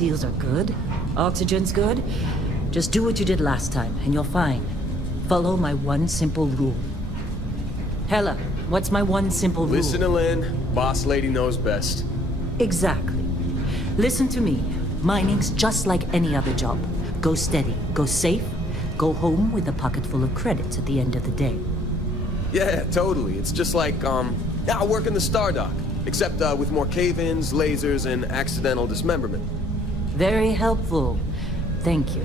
seals are good, oxygen's good, just do what you did last time, and you're fine. Follow my one simple rule. Hella, what's my one simple rule? Listen to Lynn. Boss lady knows best. Exactly. Listen to me. Mining's just like any other job. Go steady, go safe, go home with a pocket full of credits at the end of the day. Yeah, totally. It's just like, I work in the Star Dock. Except, with more cave-ins, lasers, and accidental dismemberment. Very helpful. Thank you.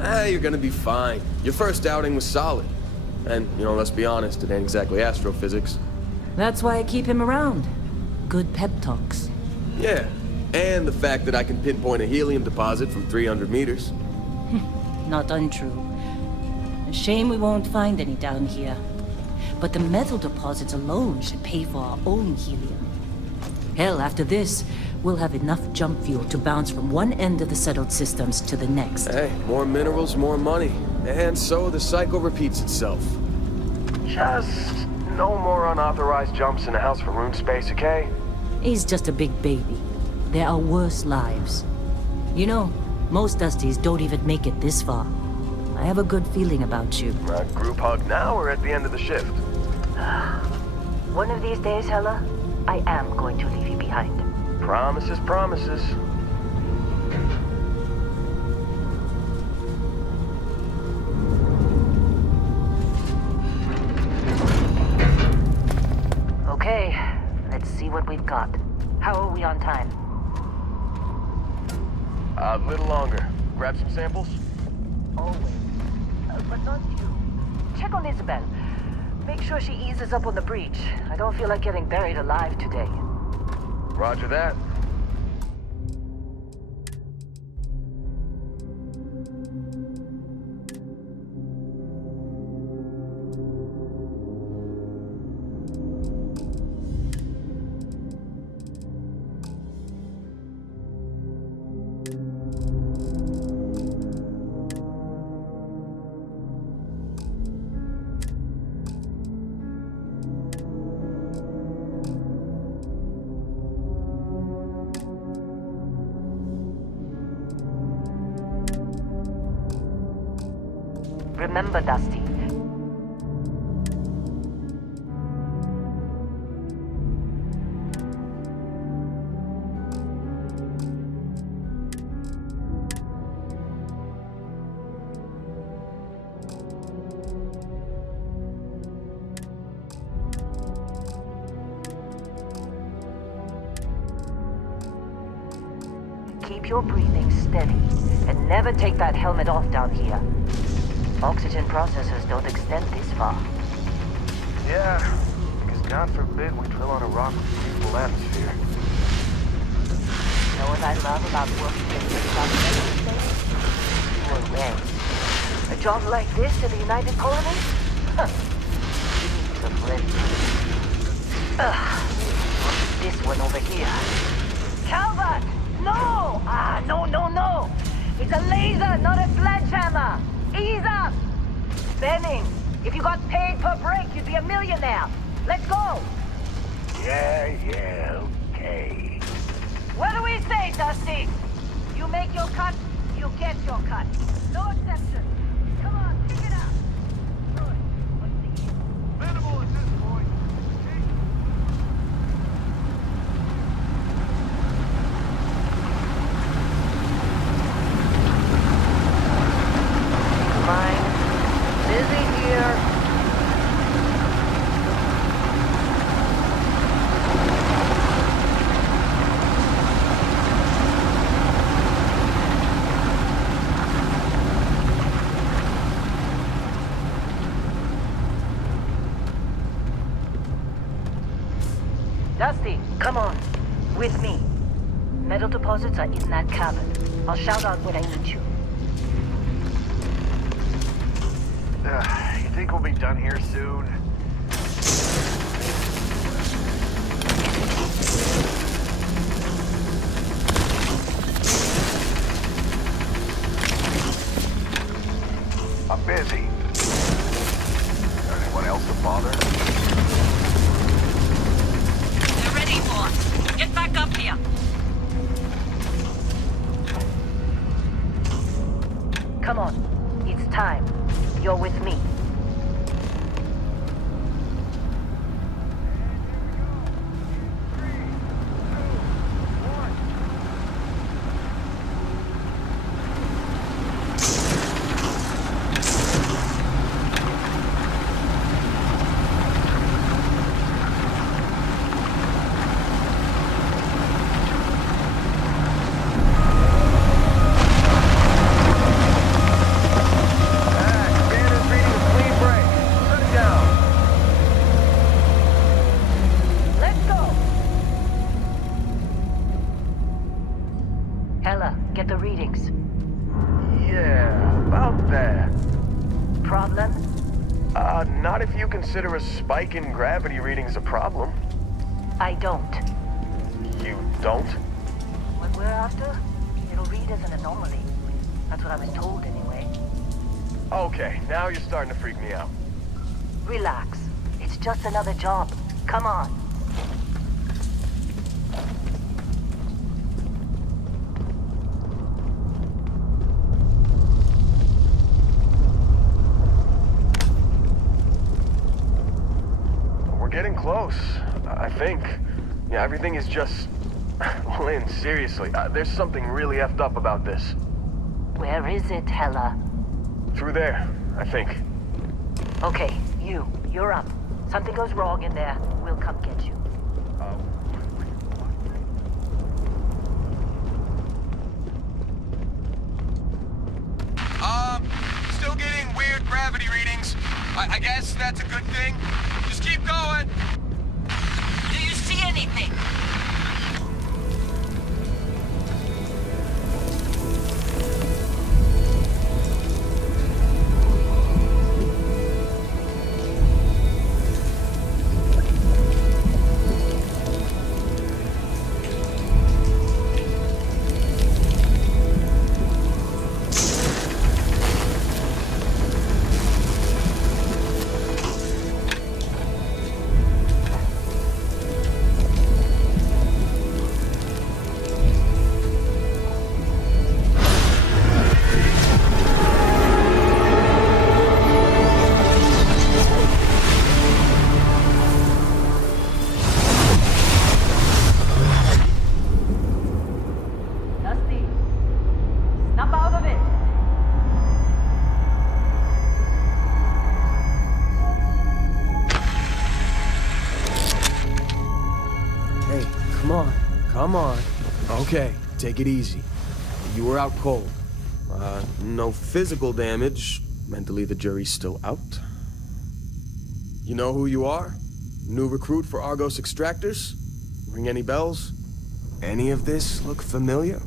You're gonna be fine. Your first outing was solid. And, let's be honest, it ain't exactly astrophysics. That's why I keep him around. Good pep talks. Yeah, and the fact that I can pinpoint a helium deposit from 300 meters. Not untrue. A shame we won't find any down here. But the metal deposits alone should pay for our own helium. Hell, after this, we'll have enough jump fuel to bounce from one end of the settled systems to the next. Hey, more minerals, more money. And so the cycle repeats itself. Just no more unauthorized jumps in the house for room space, okay? He's just a big baby. There are worse lives. You know, most Dusties don't even make it this far. I have a good feeling about you. Group hug now or at the end of the shift? One of these days, Hella, I am going to leave you behind. Promises, promises. Okay, let's see what we've got. How are we on time? A little longer. Grab some samples? Always. But not you. Check on Isabel. Make sure she eases up on the breach. I don't feel like getting buried alive today. Roger that. Remember, Dusty. Keep your breathing steady, and never take that helmet off down here. Oxygen processors don't extend this far. Yeah, because God forbid we drill on a rock with a breathable atmosphere. You know what I love about working in this space? You were raised. A job like this in the United Colonies? Huh. You need some rest. This one over here. Calvert! No! No! It's a laser, not a sledgehammer! Ease up! Benning, if you got paid per break, you'd be a millionaire. Let's go! Yeah, okay. What do we say, Dusty? You make your cut, you get your cut. No exception. Come on, pick it up. Good. What's the yield? Minimal at this point. Fine. Busy here. Dusty, come on. With me. Metal deposits are in that cabin. I'll shout out when I need you. You think we'll be done here soon? I'm busy. Anyone else to bother? They're ready, boss. Get back up here. Not if you consider a spike in gravity readings a problem. I don't. You don't? What we're after, it'll read as an anomaly. That's what I was told anyway. Okay, now you're starting to freak me out. Relax. It's just another job. Come on. We're getting close, I think. Yeah, everything is just... Lynn, seriously, there's something really effed up about this. Where is it, Hella? Through there, I think. Okay, you're up. Something goes wrong in there, we'll come get you. Still getting weird gravity readings. I guess that's a good thing. Just keep going. Do you see anything? Come on. Okay, take it easy. You were out cold. No physical damage. Mentally, the jury's still out. You know who you are? New recruit for Argos Extractors? Ring any bells? Any of this look familiar?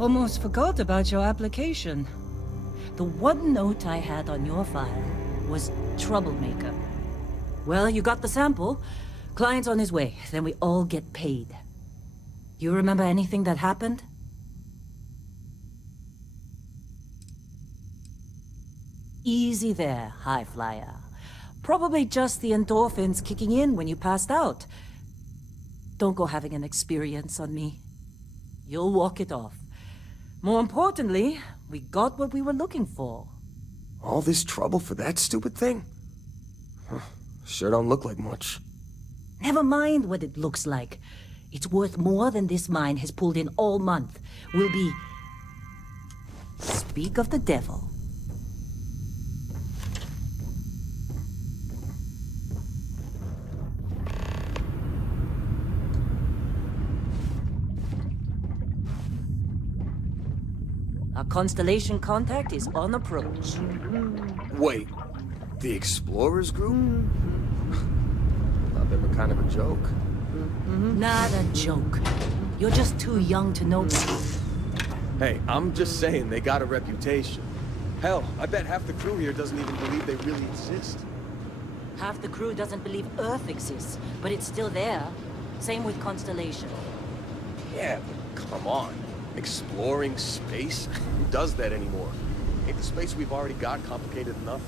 Almost forgot about your application. The one note I had on your file was troublemaker. Well, you got the sample. Client's on his way, then we all get paid. You remember anything that happened? Easy there, high flyer. Probably just the endorphins kicking in when you passed out. Don't go having an experience on me. You'll walk it off. More importantly, we got what we were looking for. All this trouble for that stupid thing? Huh, sure don't look like much. Never mind what it looks like. It's worth more than this mine has pulled in all month. We'll be... Speak of the devil. Our constellation contact is on approach. Wait, the Explorers group? Thought they were kind of a joke. Not a joke. You're just too young to know better. Hey, I'm just saying they got a reputation. Hell, I bet half the crew here doesn't even believe they really exist. Half the crew doesn't believe Earth exists, but it's still there. Same with Constellation. Yeah, but come on. Exploring space? Who does that anymore? Ain't the space we've already got complicated enough?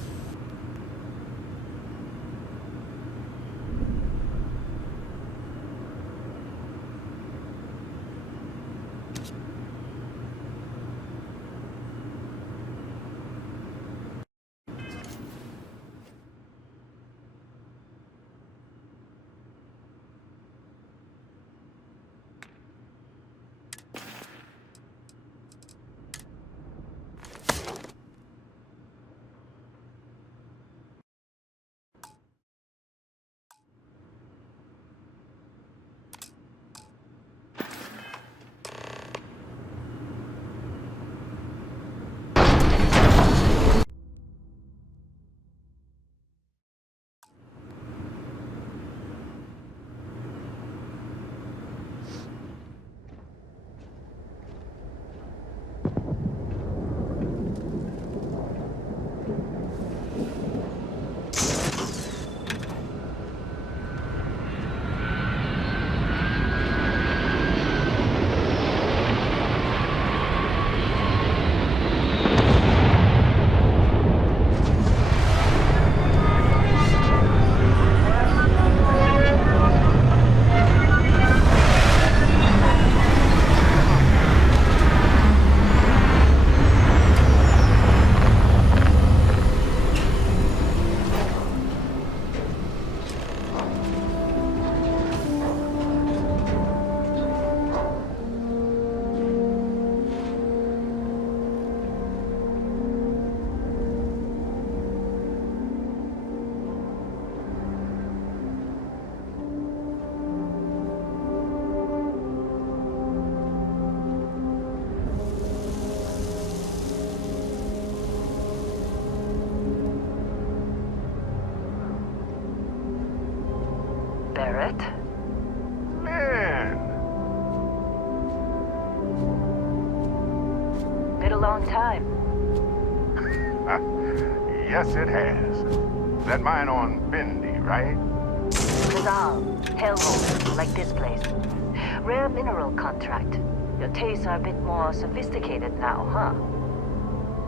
Barrett? Man, Been a long time. yes it has. That mine on Bendy, right? Bizarre. Hellhole, like this place. Rare mineral contract. Your tastes are a bit more sophisticated now, huh?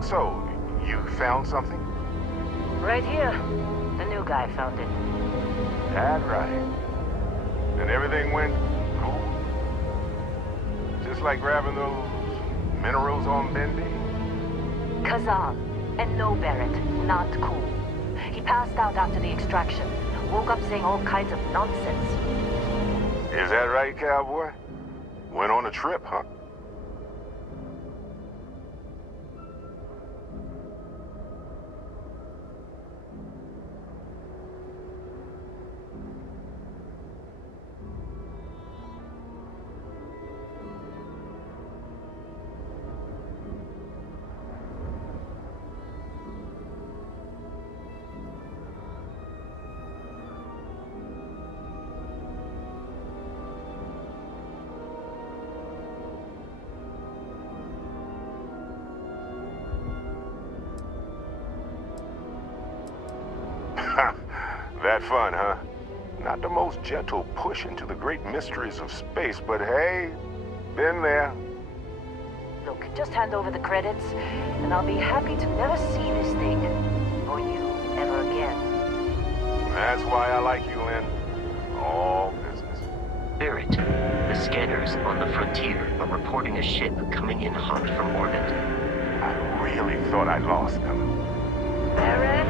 So, you found something? Right here. The new guy found it. That right. And everything went cool? Just like grabbing those minerals on Bendy? Kazal. And no Barrett. Not cool. He passed out after the extraction. Woke up saying all kinds of nonsense. Is that right, cowboy? Went on a trip, huh? That fun, huh? Not the most gentle push into the great mysteries of space, but hey, been there. Look, just hand over the credits, and I'll be happy to never see this thing, or you, ever again. That's why I like you, Lynn. All business. Barrett, the scanners on the frontier are reporting a ship coming in hot from orbit. I really thought I lost them. Barrett?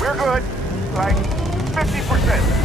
We're good. Like 50%.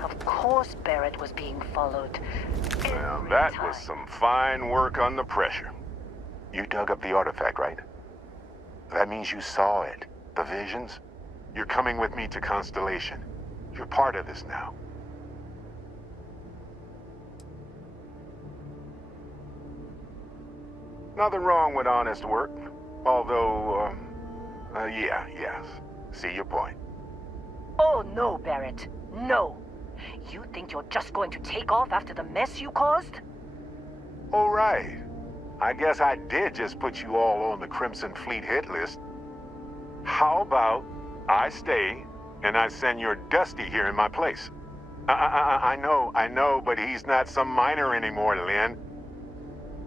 Of course Barrett was being followed. Well, Every that time. was some fine work under pressure. You dug up the artifact, right? That means you saw it. The visions? You're coming with me to Constellation. You're part of this now. Nothing wrong with honest work. Although, yes. See your point. Oh no, Barrett. No. You think you're just going to take off after the mess you caused? All right. I guess I did just put you all on the Crimson Fleet hit list. How about I stay and I send your Dusty here in my place? I know, but he's not some miner anymore, Lynn.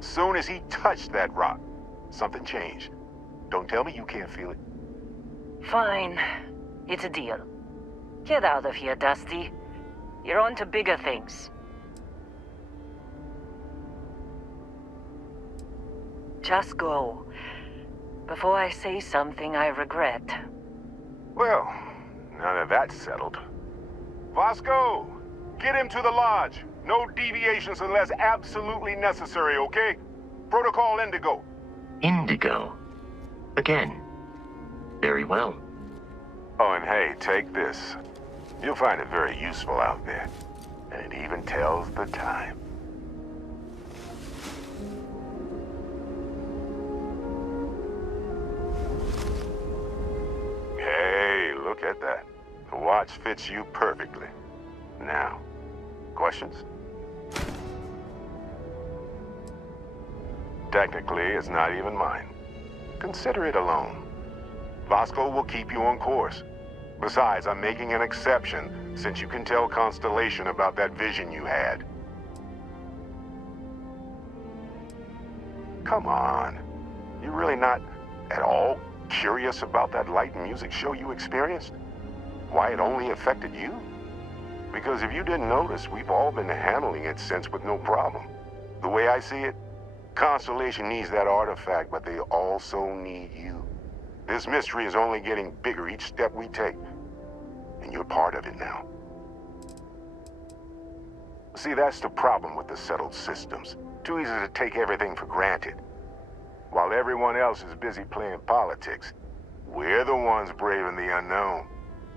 Soon as he touched that rock, something changed. Don't tell me you can't feel it. Fine. It's a deal. Get out of here, Dusty. You're on to bigger things. Just go. Before I say something I regret. Well, now that that's settled. Vasco, get him to the lodge. No deviations unless absolutely necessary, okay? Protocol Indigo. Indigo. Again. Very well. Oh, and hey, take this. You'll find it very useful out there. And it even tells the time. Hey, look at that. The watch fits you perfectly. Now, questions? Technically, it's not even mine. Consider it a loan. Vasco will keep you on course. Besides, I'm making an exception since you can tell Constellation about that vision you had. Come on. You're really not at all curious about that light and music show you experienced? Why it only affected you? Because if you didn't notice, we've all been handling it since with no problem. The way I see it, Constellation needs that artifact, but they also need you. This mystery is only getting bigger each step we take, and you're part of it now. See, that's the problem with the settled systems. Too easy to take everything for granted. While everyone else is busy playing politics, we're the ones braving the unknown,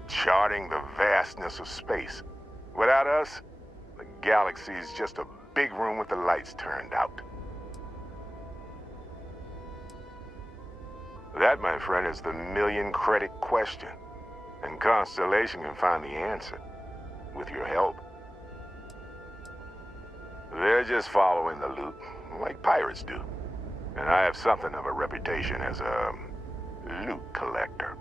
charting the vastness of space. Without us, the galaxy is just a big room with the lights turned out. That, my friend, is the million-credit question. And Constellation can find the answer, with your help. They're just following the loot, like pirates do. And I have something of a reputation as a loot collector.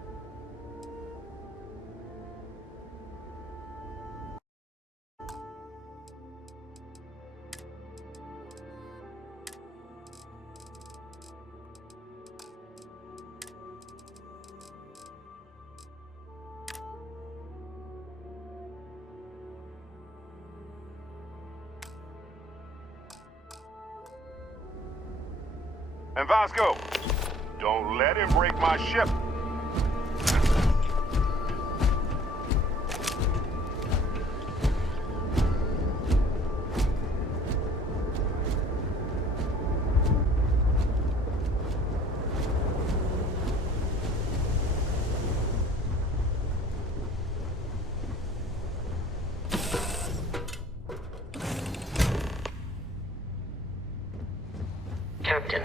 And Vasco, don't let him break my ship. Captain,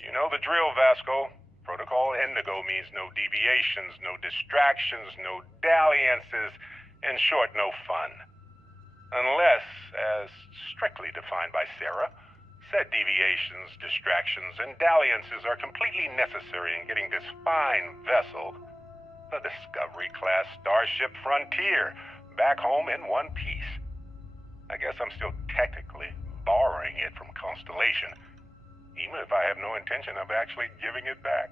You know the drill, Vasco. Protocol Indigo means no deviations, no distractions, no dalliances, in short, no fun. Unless, as strictly defined by Sarah, said deviations, distractions, and dalliances are completely necessary in getting this fine vessel, the Discovery-class Starship Frontier, back home in one piece. I guess I'm still technically borrowing it from Constellation, even if I have no intention of actually giving it back.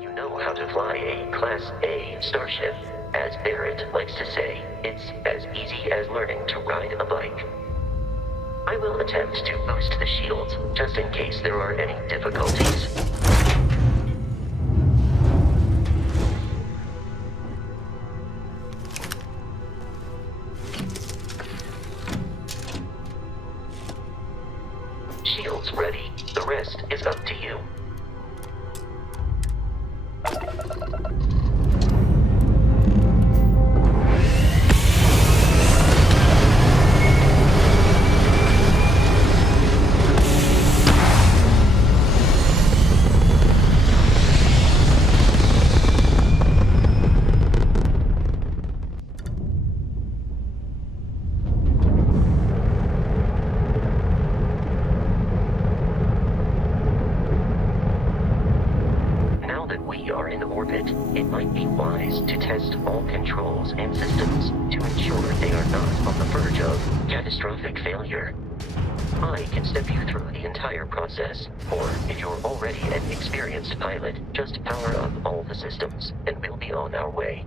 you know how to fly a Class A starship. As Barrett likes to say, it's as easy as learning to ride a bike. I will attempt to boost the shields, just in case there are any difficulties. Shields ready. The rest is up to you. It might be wise to test all controls and systems to ensure they are not on the verge of catastrophic failure. I can step you through the entire process, or if you're already an experienced pilot, just power up all the systems, and we'll be on our way.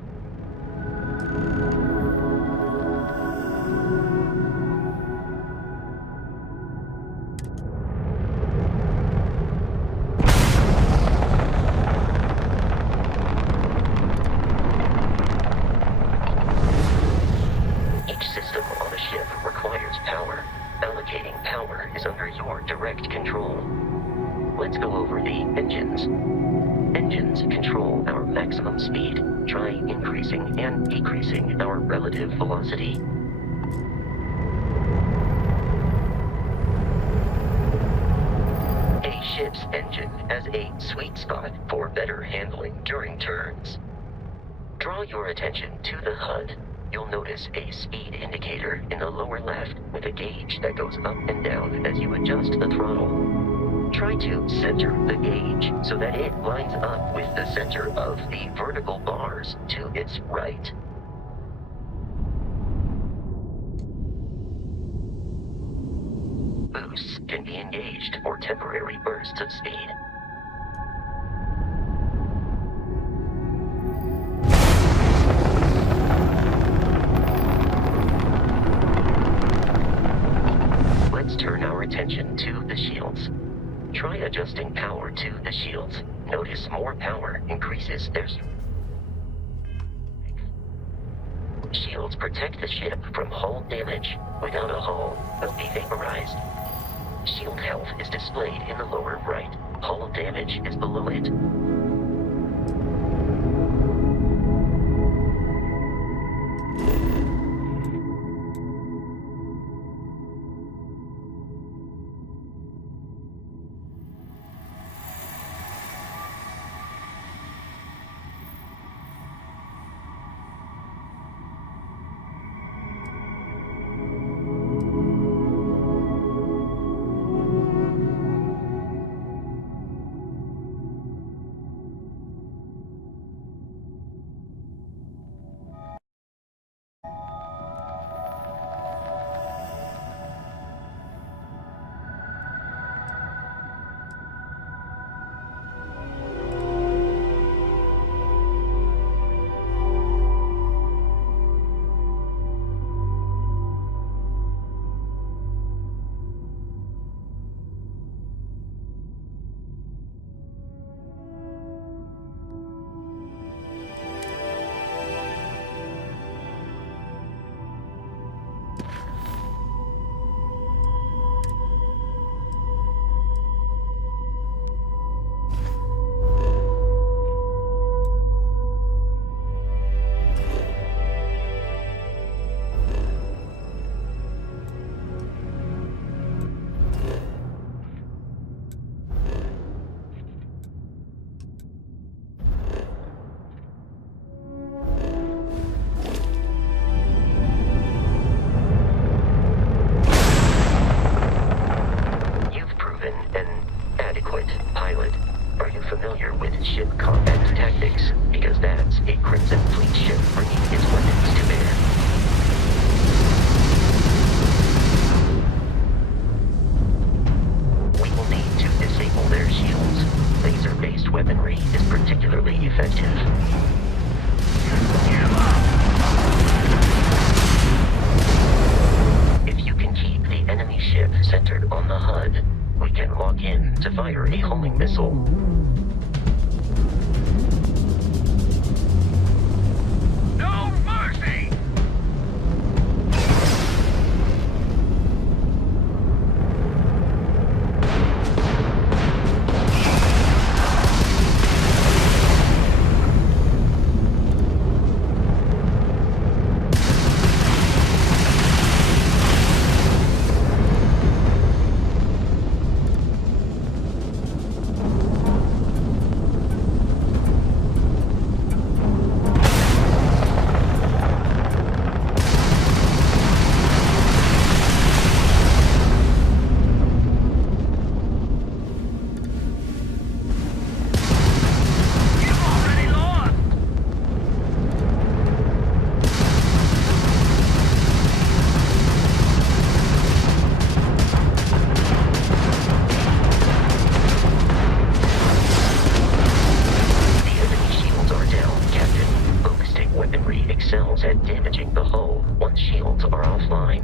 Let's go over the engines. Engines control our maximum speed. Try increasing and decreasing our relative velocity. A ship's engine has a sweet spot for better handling during turns. Draw your attention to the HUD. You'll notice a speed indicator in the lower left with a gauge that goes up and down as you adjust the throttle. Try to center the gauge so that it lines up with the center of the vertical bars to its right. Boosts can be engaged for temporary bursts of speed. notice more power increases their shields protect the ship from hull damage. Without a hull, they'll be vaporized. Shield health is displayed in the lower right. Hull damage is below it. Ship combat tactics, because that's a Crimson Fleet ship bringing its weapons to bear. We will need to disable their shields. Laser-based weaponry is particularly effective. If you can keep the enemy ship centered on the HUD, we can lock in to fire a homing missile. At damaging the hull once shields are offline.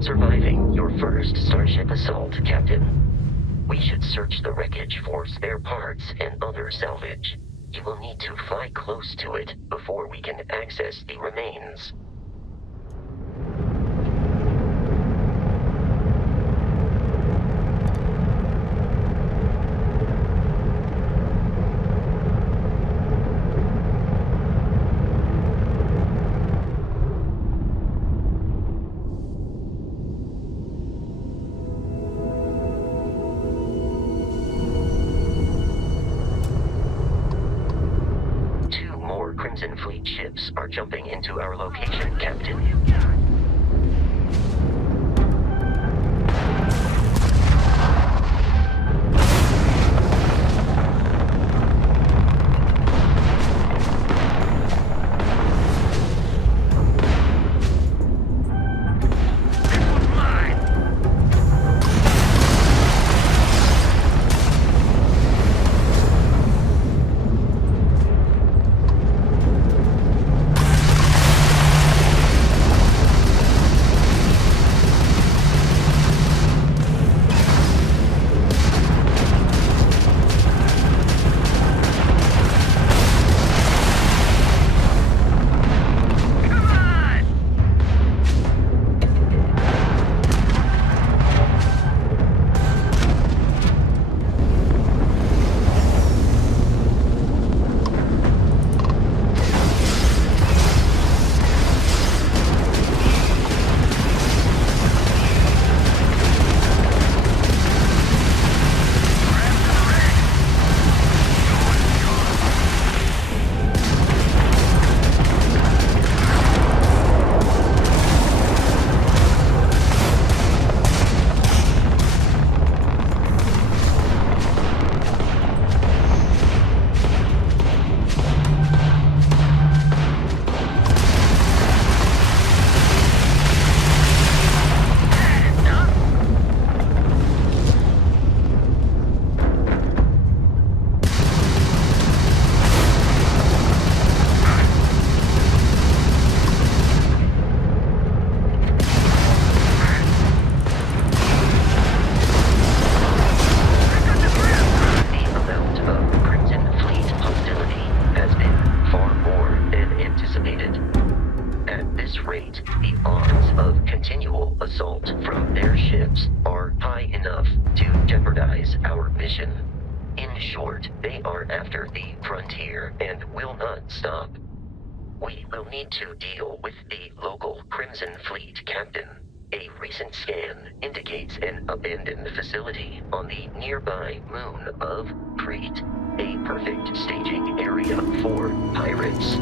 surviving your first starship assault, Captain. We should search the wreckage for spare parts and other salvage. You will need to fly close to it before we can access the remains. Crimson Fleet ships are jumping into our location, Captain. To deal with the local Crimson Fleet captain. A recent scan indicates an abandoned facility on the nearby moon of Crete, a perfect staging area for pirates.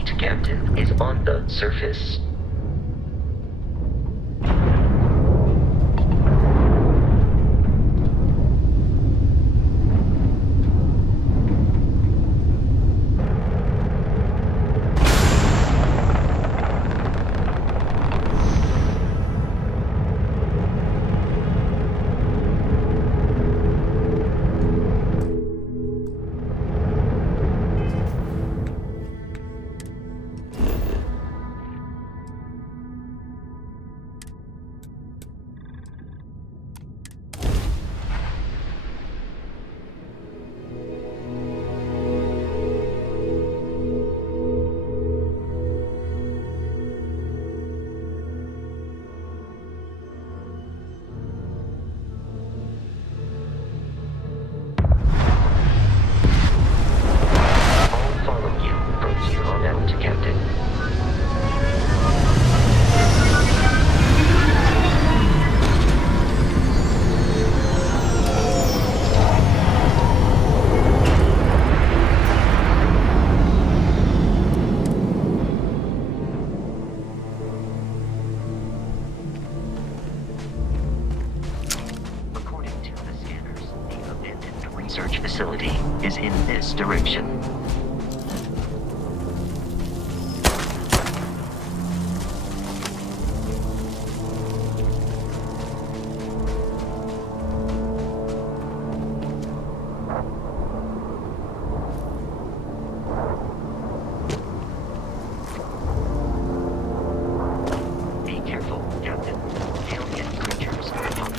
fleet, Captain, is on the surface. Research facility is in this direction. Be careful, Captain. Alien creatures are coming.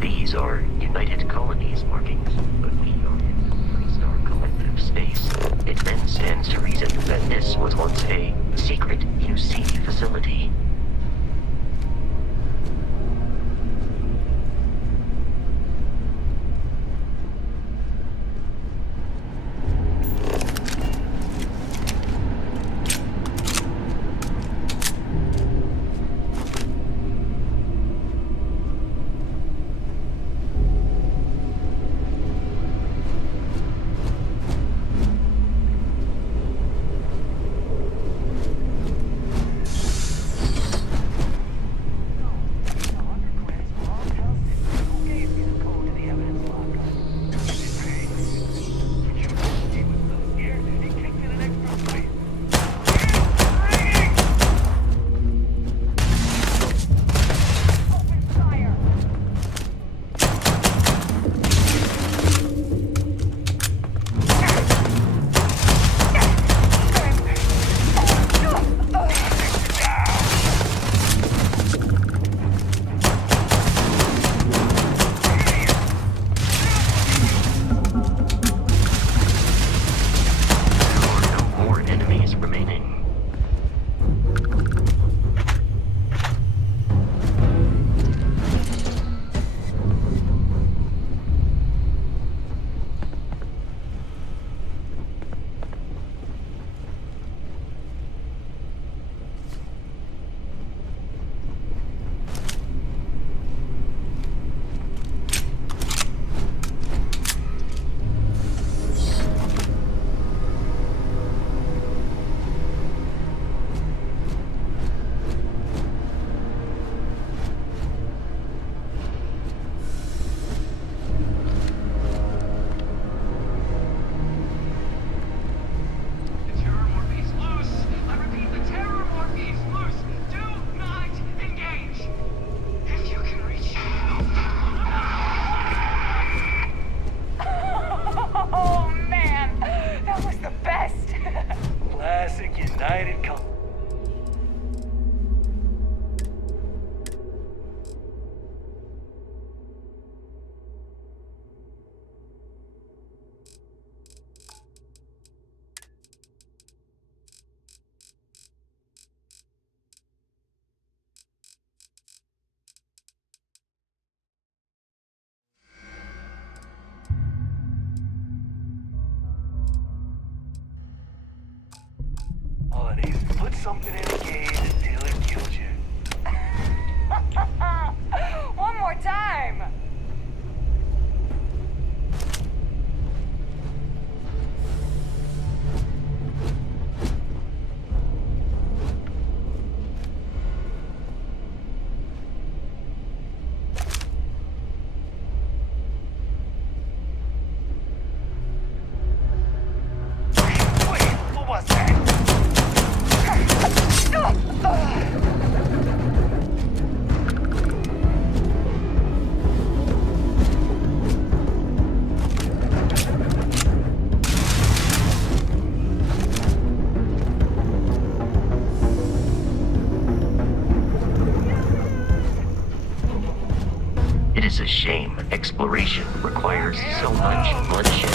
These are United Colonies markings, but we are in a three-star collective space. It then stands to reason that this was once a secret UC facility. something in a cage until it kills you. One more time! Wait, what was that? It is a shame exploration requires so much bloodshed.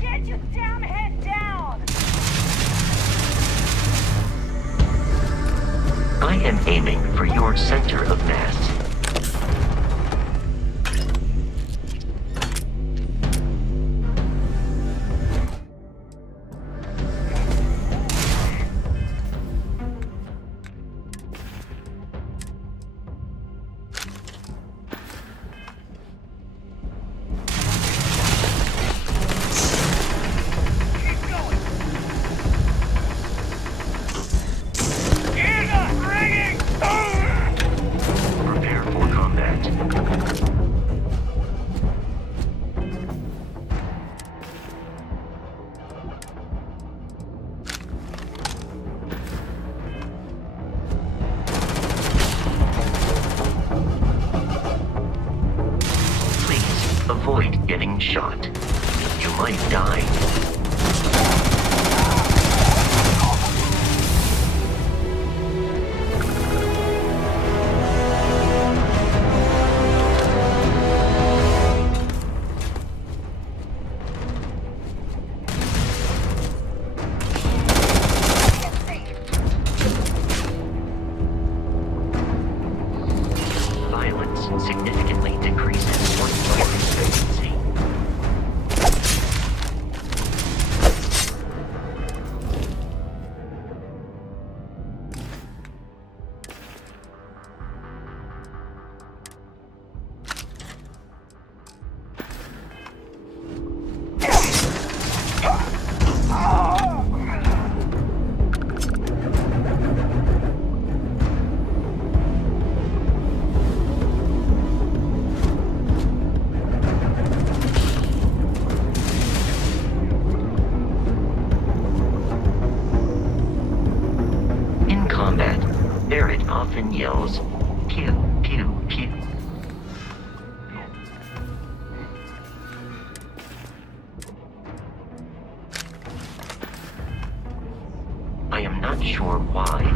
Get your damn head down! I am aiming for your center of mass. Prepare for combat. Please avoid getting shot. You might die. Violence significantly decreases once life expectancy. In combat, Barrett often yells, pew, pew, pew. I am not sure why.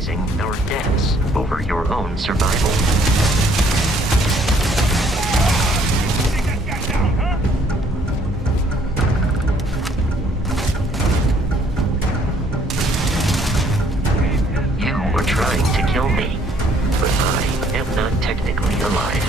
prioritizing our deaths over your own survival. Take that guy down, huh? You were trying to kill me, but I am not technically alive.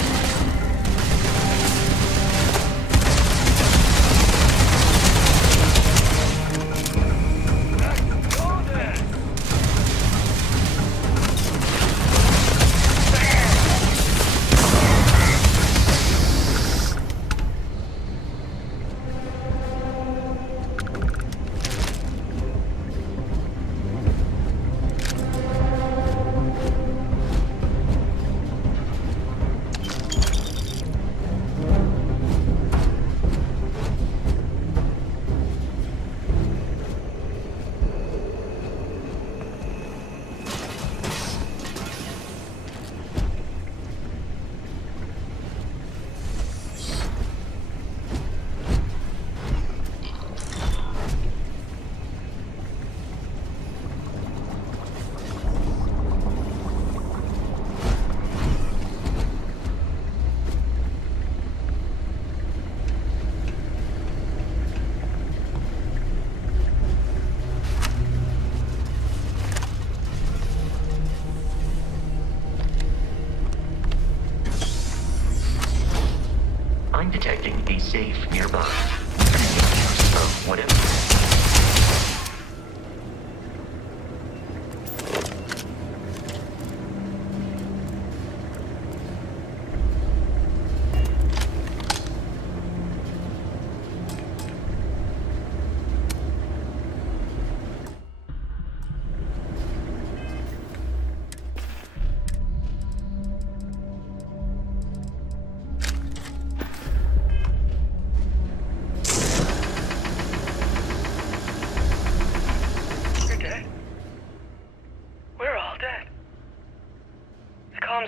I'm detecting a safe nearby. Oh, whatever.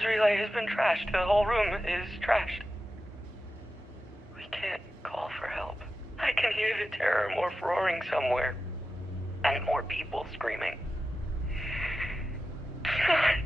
Relay has been trashed. The whole room is trashed. We can't call for help. I can hear the terror morph roaring somewhere. And more people screaming. God.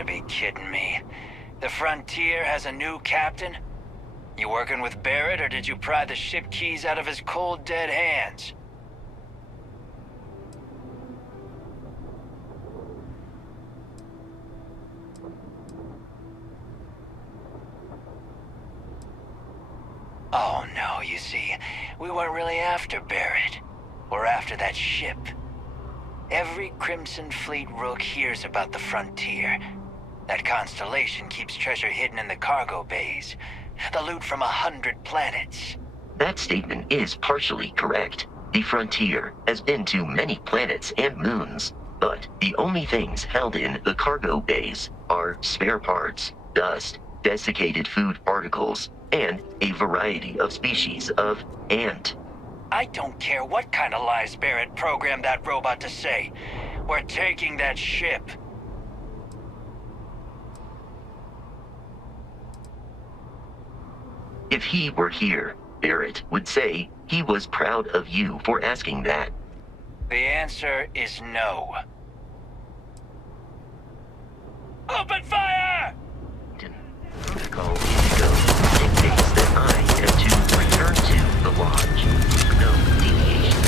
gotta be kidding me. The Frontier has a new captain? You working with Barrett, or did you pry the ship keys out of his cold, dead hands? Oh no, you see, we weren't really after Barrett. We're after that ship. Every Crimson Fleet rook hears about the Frontier. That constellation keeps treasure hidden in the cargo bays. The loot from 100 planets. That statement is partially correct. The Frontier has been to many planets and moons, but the only things held in the cargo bays are spare parts, dust, desiccated food particles, and a variety of species of ant. I don't care what kind of lies Barrett programmed that robot to say. We're taking that ship. If he were here, Barrett would say he was proud of you for asking that. The answer is no. Open fire! Protocol Indigo dictates that I am to return to the lodge. No deviation.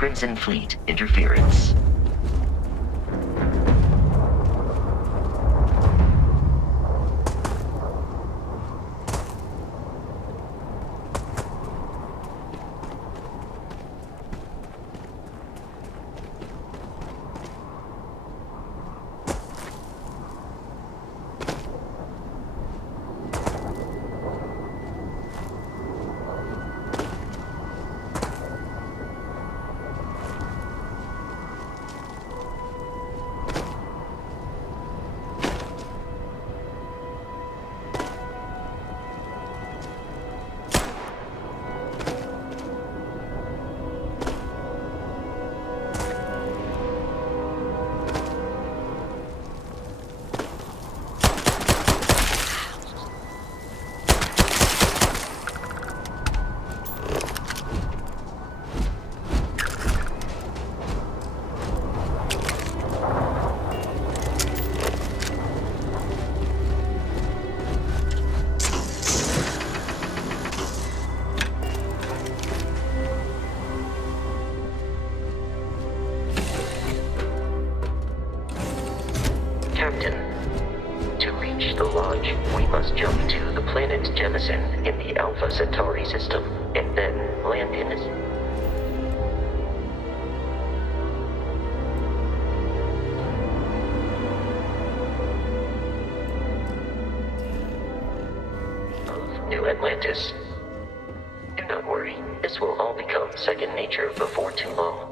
Crimson Fleet interference. Captain. To reach the Lodge, we must jump to the planet Jemison in the Alpha Centauri system, and then land in this. Of New Atlantis. Do not worry, this will all become second nature before too long.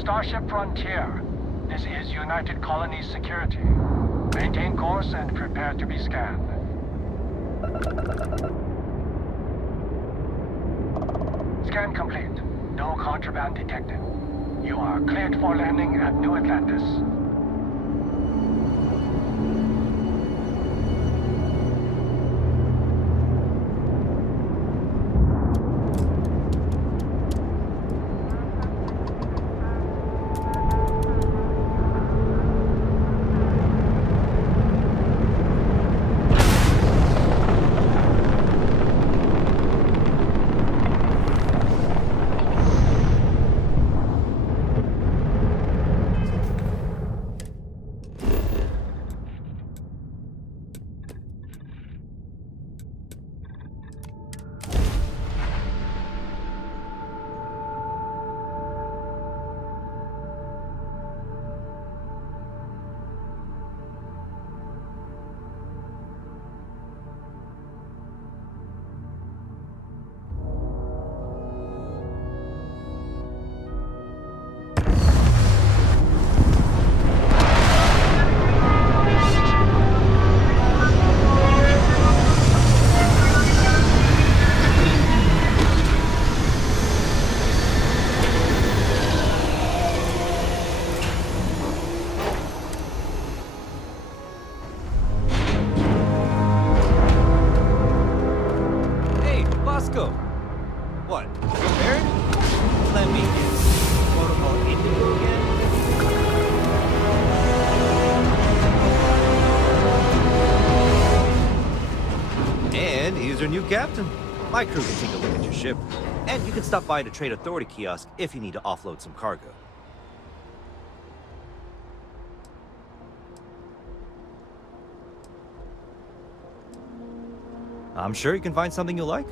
Starship Frontier. This is United Colonies Security. Maintain course and prepare to be scanned. Scan complete. No contraband detected. You are cleared for landing at New Atlantis. What? Prepared? Let me guess. Protocol Indigo again? And here's our new captain. My crew can take a look at your ship. And you can stop by the Trade Authority kiosk if you need to offload some cargo. I'm sure you can find something you'll like.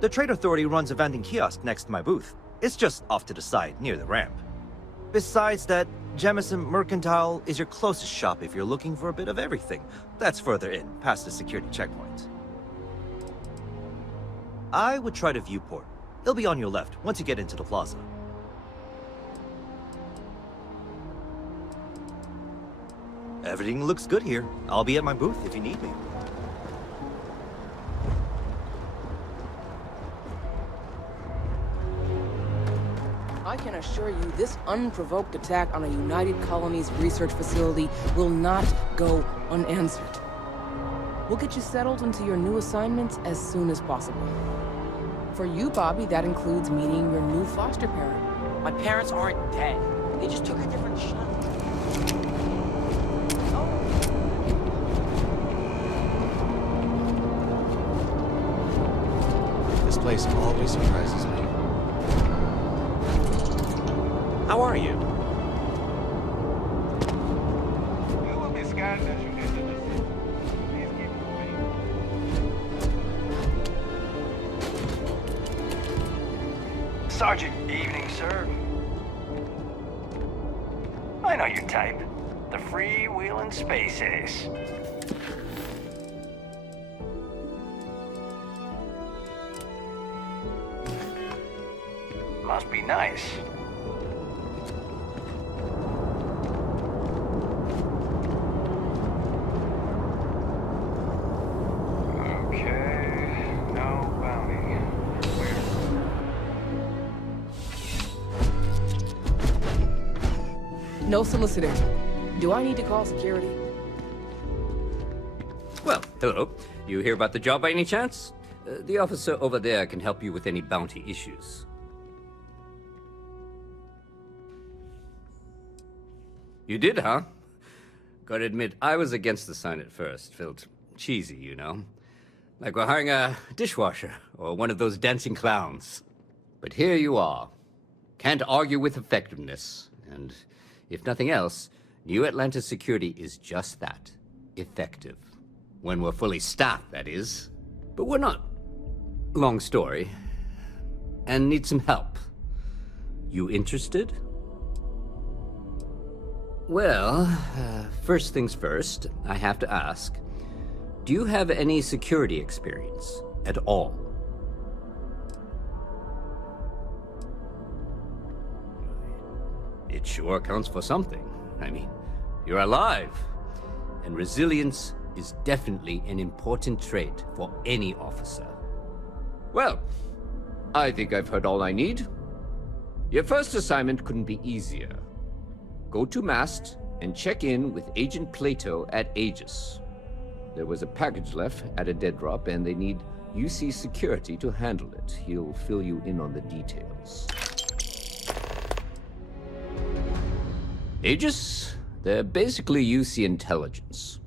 The Trade Authority runs a vending kiosk next to my booth. It's just off to the side, near the ramp. Besides that, Jemison Mercantile is your closest shop if you're looking for a bit of everything. That's further in, past the security checkpoint. I would try the viewport. It'll be on your left, once you get into the plaza. Everything looks good here. I'll be at my booth if you need me. I can assure you this unprovoked attack on a United Colonies research facility will not go unanswered. We'll get you settled into your new assignments as soon as possible. For you, Bobby, that includes meeting your new foster parent. My parents aren't dead. They just took a different shot. This place always surprises me. How are you? You will be scanned as you enter the city. Please keep moving. Sergeant, evening, sir. I know your type. The freewheeling space ace. Must be nice. No solicitor. Do I need to call security? Well, hello. You hear about the job by any chance? The officer over there can help you with any bounty issues. You did, huh? Gotta admit, I was against the sign at first. Felt cheesy, you know? Like we're hiring a dishwasher or one of those dancing clowns. But here you are. Can't argue with effectiveness. And if nothing else, New Atlantis security is just that. Effective. When we're fully staffed, that is. But we're not. Long story. And need some help. You interested? Well, first things first, I have to ask, do you have any security experience at all? It sure counts for something. I mean, you're alive. And resilience is definitely an important trait for any officer. Well, I think I've heard all I need. Your first assignment couldn't be easier. Go to Mast and check in with Agent Plato at Aegis. There was a package left at a dead drop, and they need UC security to handle it. He'll fill you in on the details. Aegis? They're basically UC intelligence.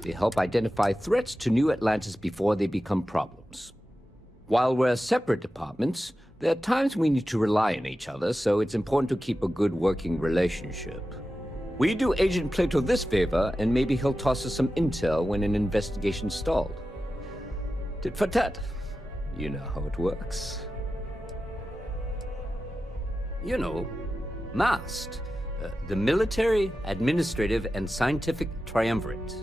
They help identify threats to New Atlantis before they become problems. While we're separate departments, there are times we need to rely on each other, so it's important to keep a good working relationship. We do Agent Plato this favor, and maybe he'll toss us some intel when an investigation stalled. Tit for tat. You know how it works. You know, MAST. The Military, Administrative, and Scientific Triumvirate.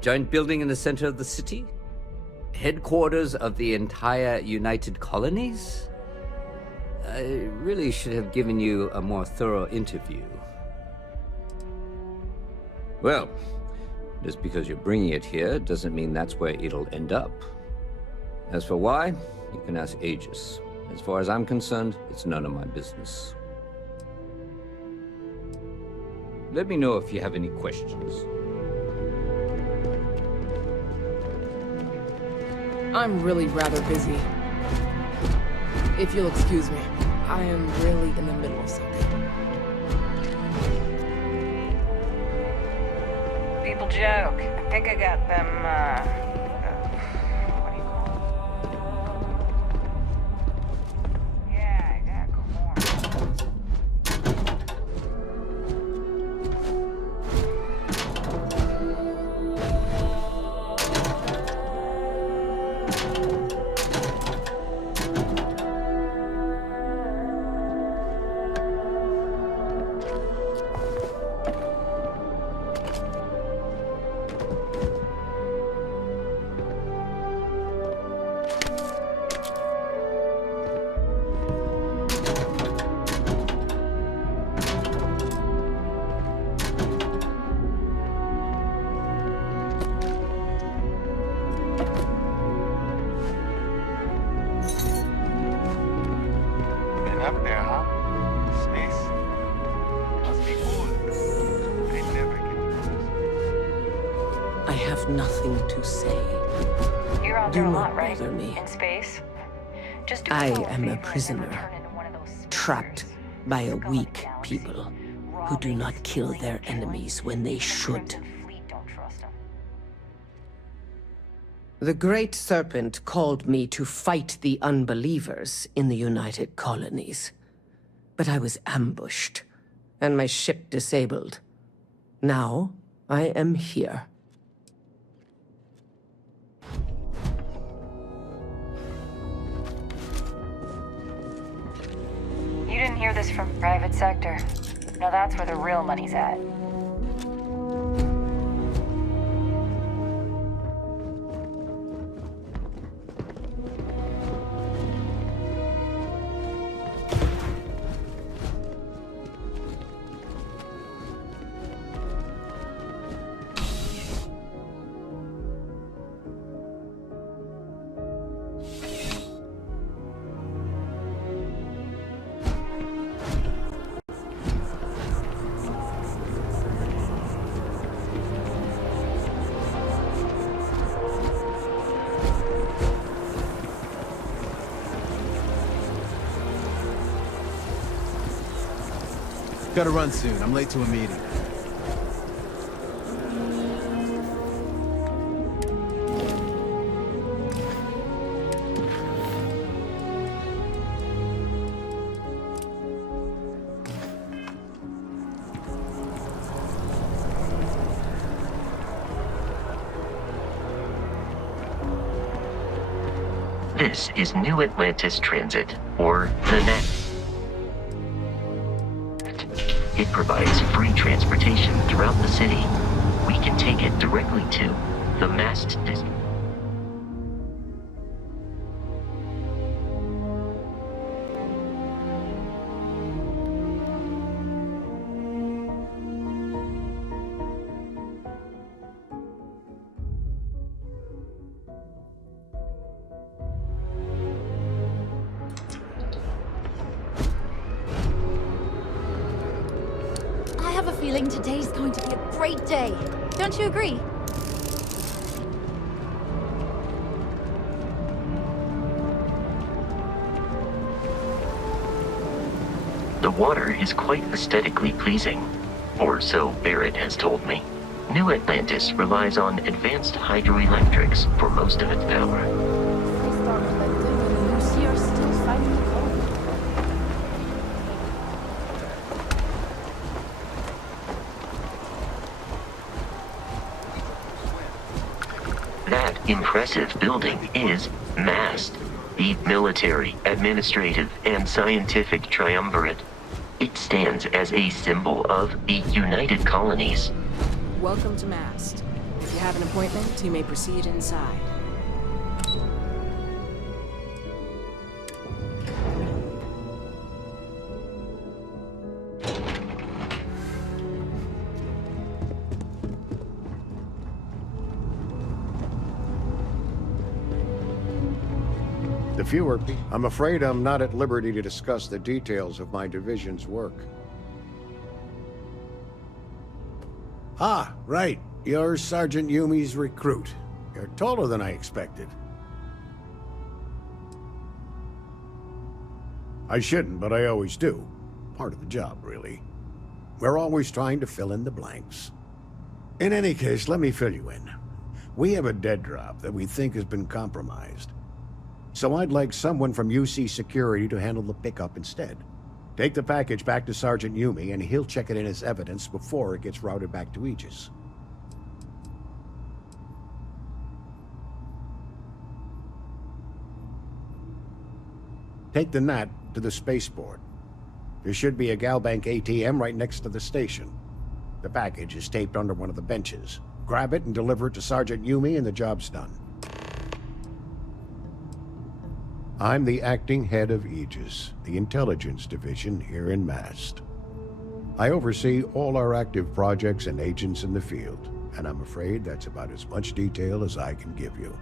Giant building in the center of the city? Headquarters of the entire United Colonies? I really should have given you a more thorough interview. Well, just because you're bringing it here doesn't mean that's where it'll end up. As for why, you can ask Aegis. As far as I'm concerned, it's none of my business. Let me know if you have any questions. I'm really rather busy. If you'll excuse me, I am really in the middle of something. People joke. I think I got them, what do you call it? Yeah, I got corn. Up there, huh? Space. Must be cool. I never get I have nothing to say. You're out Do there a not lot, right? bother me. In space? Just do I yourself am favor a and never prisoner, turn into one of those trapped by a weak galaxy. people who do not kill their enemies when they should. Don't trust them. The Great Serpent called me to fight the unbelievers in the United Colonies. But I was ambushed, and my ship disabled. Now, I am here. You didn't hear this from private sector. Now that's where the real money's at. Gotta run soon. I'm late to a meeting. This is New Atlantis Transit, or the NET. It provides free transportation throughout the city. We can take it directly to the mast district. I have a feeling today's going to be a great day. Don't you agree? The water is quite aesthetically pleasing, or so Barrett has told me. New Atlantis relies on advanced hydroelectrics for most of its power. That impressive building is MAST, the military, administrative, and scientific triumvirate. It stands as a symbol of the United Colonies. Welcome to MAST. If you have an appointment, you may proceed inside. The viewer, I'm afraid I'm not at liberty to discuss the details of my division's work. Ah, right. You're Sergeant Yumi's recruit. You're taller than I expected. I shouldn't, but I always do. Part of the job, really. We're always trying to fill in the blanks. In any case, let me fill you in. We have a dead drop that we think has been compromised. So I'd like someone from UC Security to handle the pickup instead. Take the package back to Sergeant Yumi, and he'll check it in as evidence before it gets routed back to Aegis. Take the NAT to the spaceport. There should be a Galbank ATM right next to the station. The package is taped under one of the benches. Grab it and deliver it to Sergeant Yumi, and the job's done. I'm the acting head of Aegis, the intelligence division here in MAST. I oversee all our active projects and agents in the field, and I'm afraid that's about as much detail as I can give you.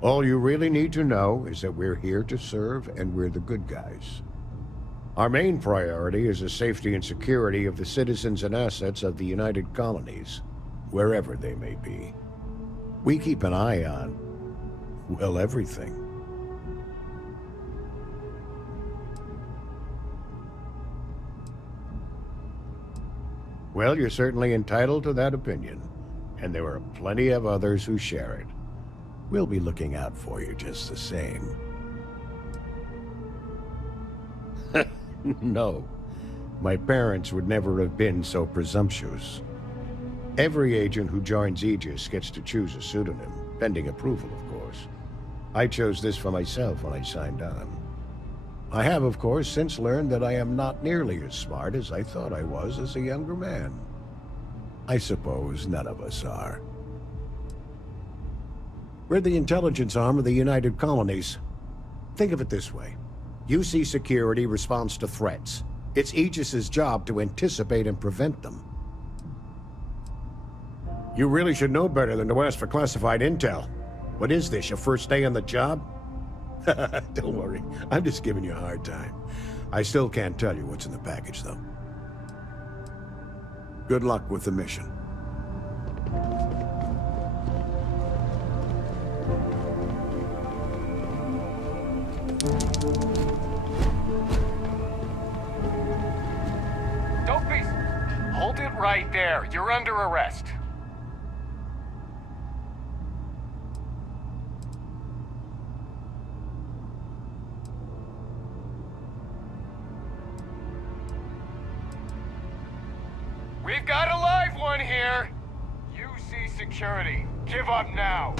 All you really need to know is that we're here to serve, and we're the good guys. Our main priority is the safety and security of the citizens and assets of the United Colonies, wherever they may be. We keep an eye on, well, everything. Well, you're certainly entitled to that opinion, and there are plenty of others who share it. We'll be looking out for you just the same. No, my parents would never have been so presumptuous. Every agent who joins Aegis gets to choose a pseudonym, pending approval, of course. I chose this for myself when I signed on. I have, of course, since learned that I am not nearly as smart as I thought I was as a younger man. I suppose none of us are. We're the intelligence arm of the United Colonies. Think of it this way. UC Security responds to threats. It's Aegis's job to anticipate and prevent them. You really should know better than to ask for classified intel. What is this, your first day on the job? Don't worry, I'm just giving you a hard time. I still can't tell you what's in the package, though. Good luck with the mission. Don't be... Hold it right there. You're under arrest. We've got a live one here! UC Security, give up now!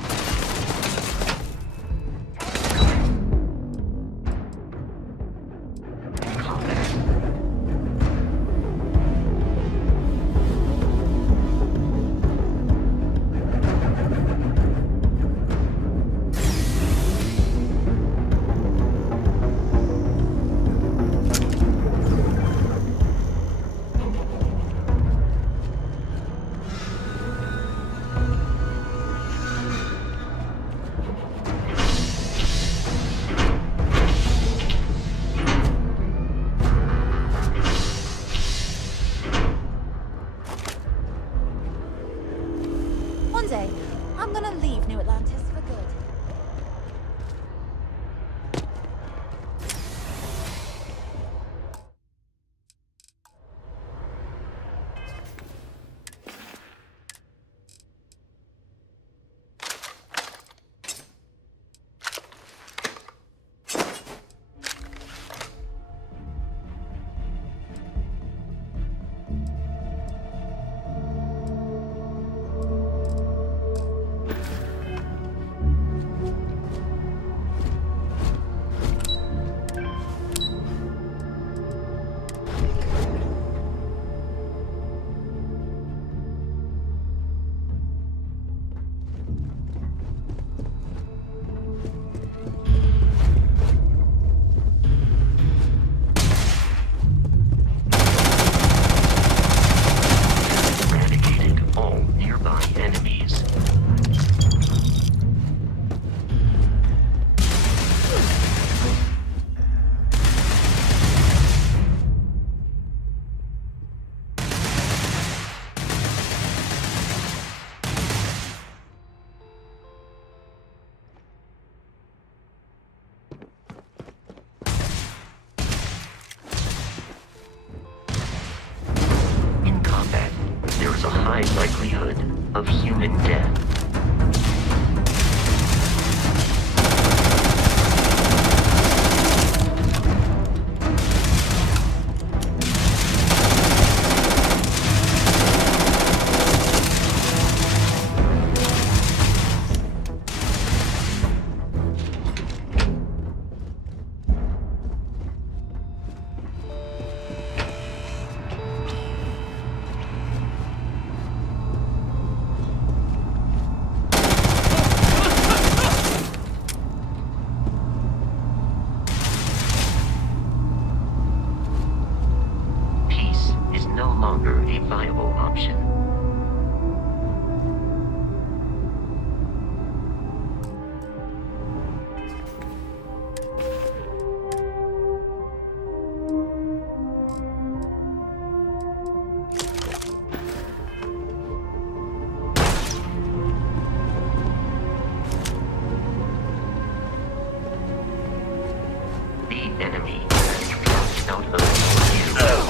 enemy out of view.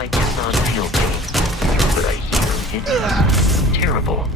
I cannot feel pain, but I hear it is terrible.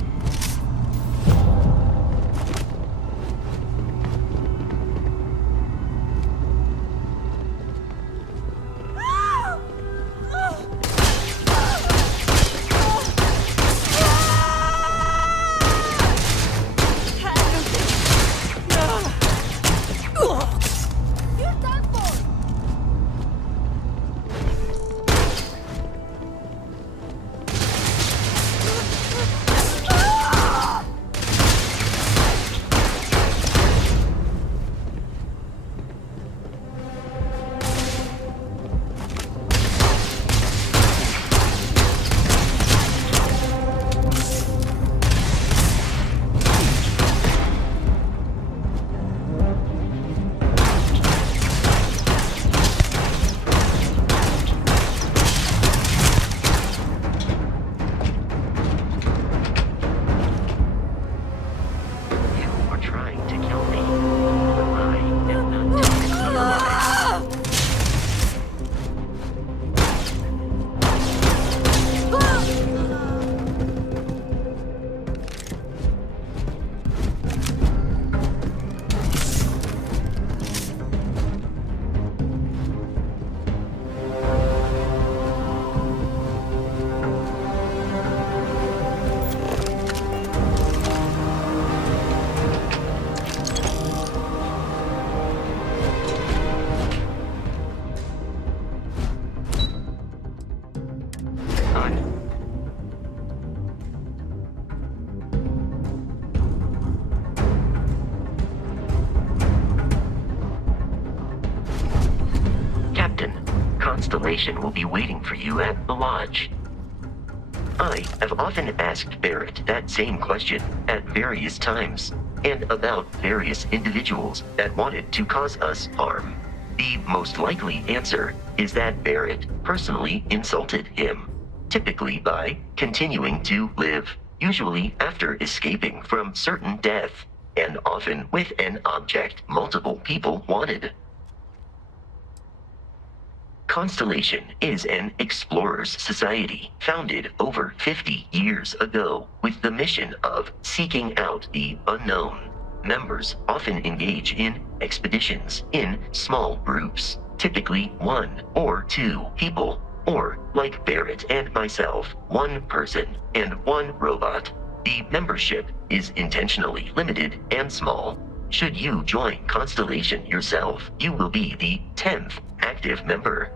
Constellation will be waiting for you at the lodge. I have often asked Barrett that same question at various times, and about various individuals that wanted to cause us harm. The most likely answer is that Barrett personally insulted him, typically by continuing to live, usually after escaping from certain death, and often with an object multiple people wanted. Constellation is an explorers society founded over 50 years ago with the mission of seeking out the unknown. Members often engage in expeditions in small groups, typically 1 or 2 people, or like Barrett and myself, 1 person and 1 robot. The membership is intentionally limited and small. Should you join Constellation yourself, you will be the 10th active member.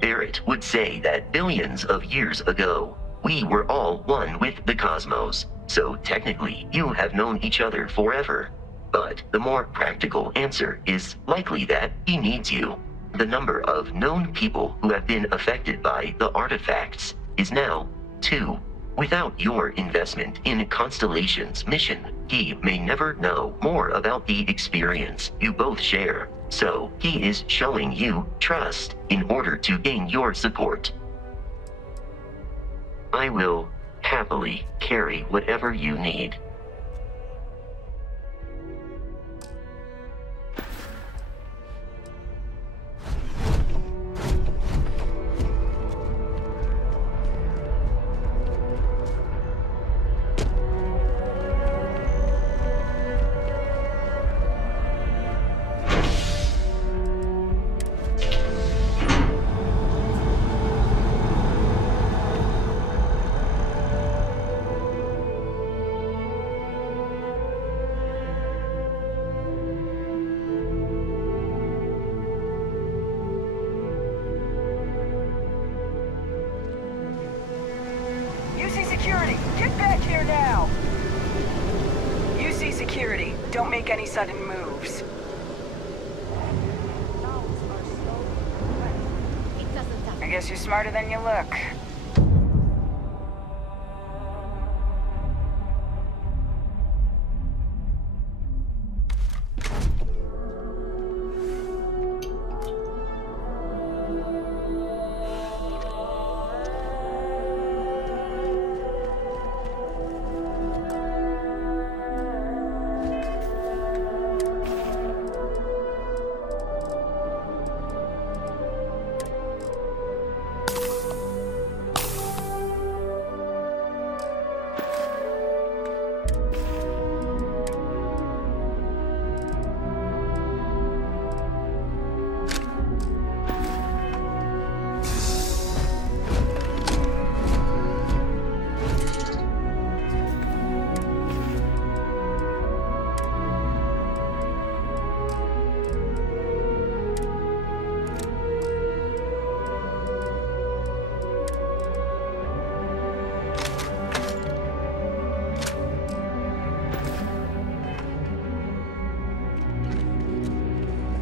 Barrett would say that billions of years ago, we were all one with the cosmos, so technically you have known each other forever. But the more practical answer is likely that he needs you. The number of known people who have been affected by the artifacts is now 2. Without your investment in Constellation's mission, he may never know more about the experience you both share. So, he is showing you trust in order to gain your support. I will happily carry whatever you need. security! Get back here now! You see security. Don't make any sudden moves. I guess you're smarter than you look.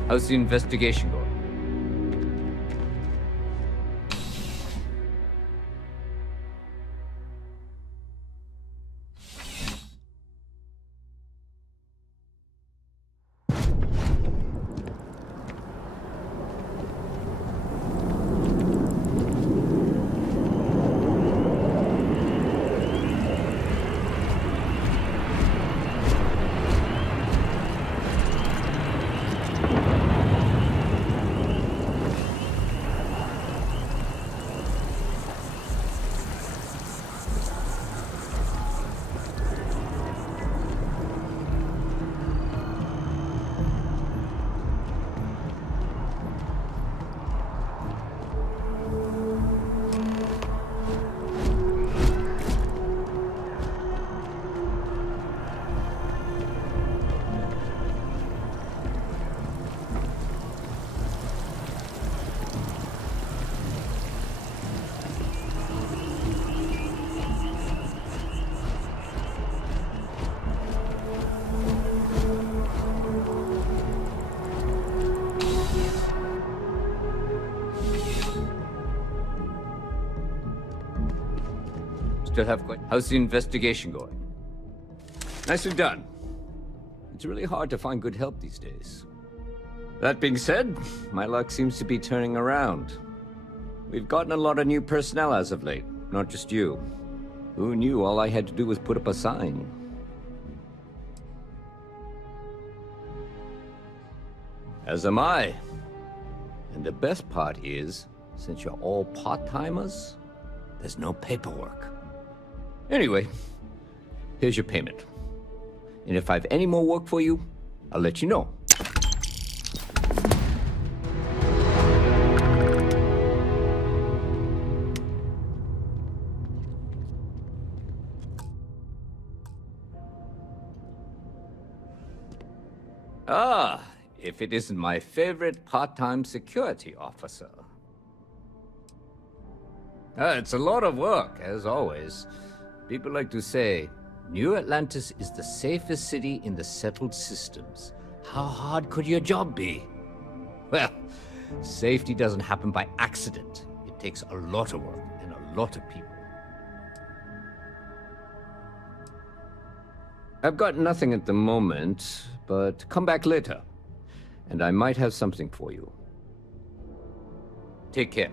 How's the investigation going? Still have quite. How's the investigation going? Nicely done. It's really hard to find good help these days. That being said, my luck seems to be turning around. We've gotten a lot of new personnel as of late, not just you. Who knew all I had to do was put up a sign? As am I. And the best part is, since you're all part-timers, there's no paperwork. Anyway, here's your payment. And if I have any more work for you, I'll let you know. Ah, if it isn't my favorite part-time security officer. It's a lot of work, as always. People like to say, New Atlantis is the safest city in the settled systems. How hard could your job be? Well, safety doesn't happen by accident. It takes a lot of work and a lot of people. I've got nothing at the moment, but come back later, and I might have something for you. Take care.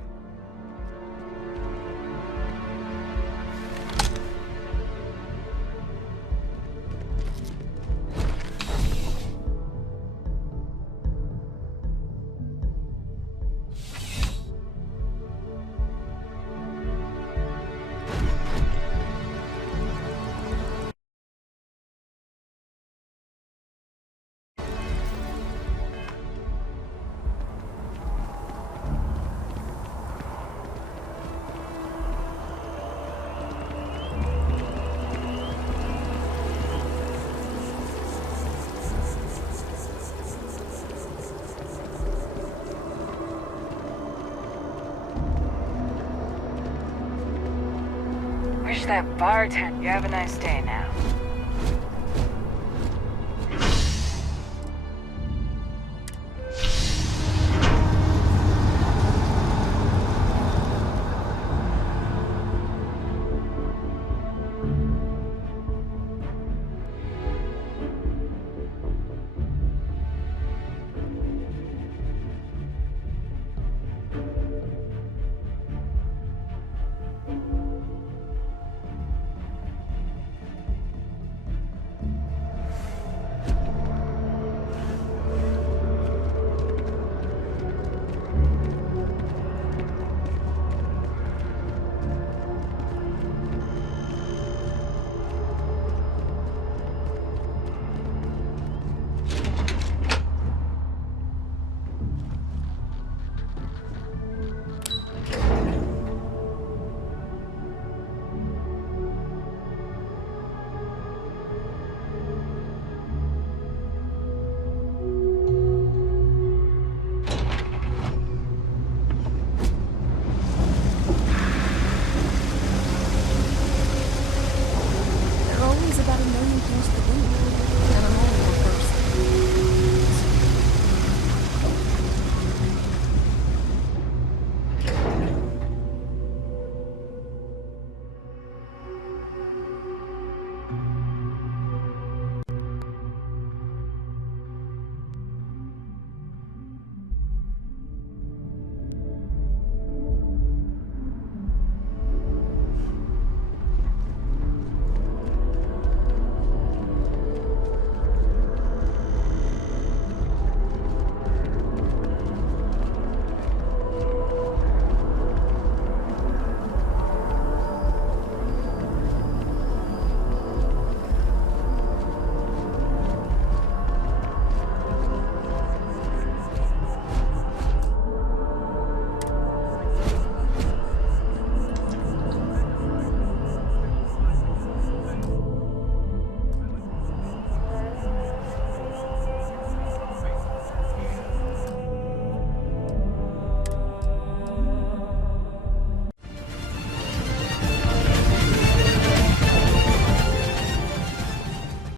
Wish that bartender. You have a nice day now.